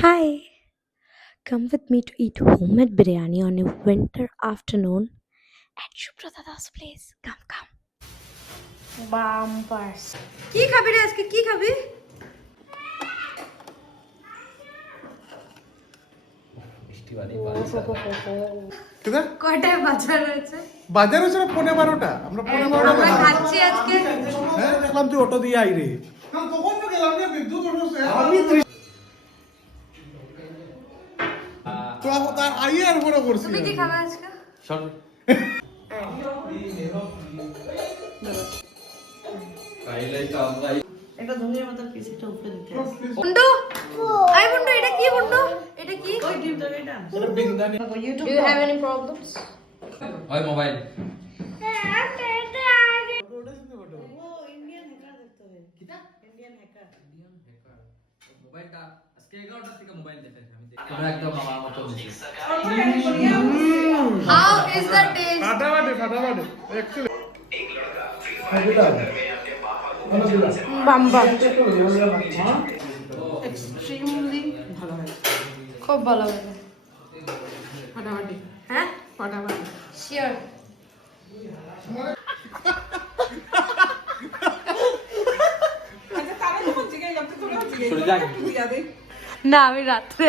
Hi, come with me to eat homemade biryani on a winter afternoon at Shubhradada's place. Come. Bumpers. কি খাবি রে আজকে কি খাবি? কয়টায় বাজার হয়েছে? বাজার হচ্ছে না 12:30 আমরা 12:30 আমরা খাচ্ছি আজকে। হ্যাঁ দেখলাম তুই অটো দিয়ে আই রে তখন তো গেলাম না বিদ্যুৎ অটো আমি তো তার আইয়ে আর বড় করছি তুমি কি খাবে আজকে? সর কাইলাই কামলাই একটা ধনিয়ার মতো পিস এটা উপরে দিতে হবে। বন্ধু, আই বন্ধু এটা কি বন্ধু? এটা কি? ওই ডিম তরকারিটা এটা বিগদানি Do you have any problems? ওই মোবাইল ও ইন্ডিয়ান হ্যাকার দেখতে হবে কিটা ইন্ডিয়ান হ্যাকার মোবাইলটা আজকে 11টা থেকে মোবাইল দেখেছি আমি তোমরা একদম আমার মতো দিছি How is the taste? ফাটাফাটি অ্যাকচুয়ালি বাম্বা এক্সট্রিমলি ভালো হয় খুব ভালো লাগে। ফাটাফাটি হ্যাঁ ফাটাফাটি শিওর। আচ্ছা তারা যখন জিজ্ঞাসা করতে তোমরা সরে যাক। জিজ্ঞাসা না আমি রাত্রে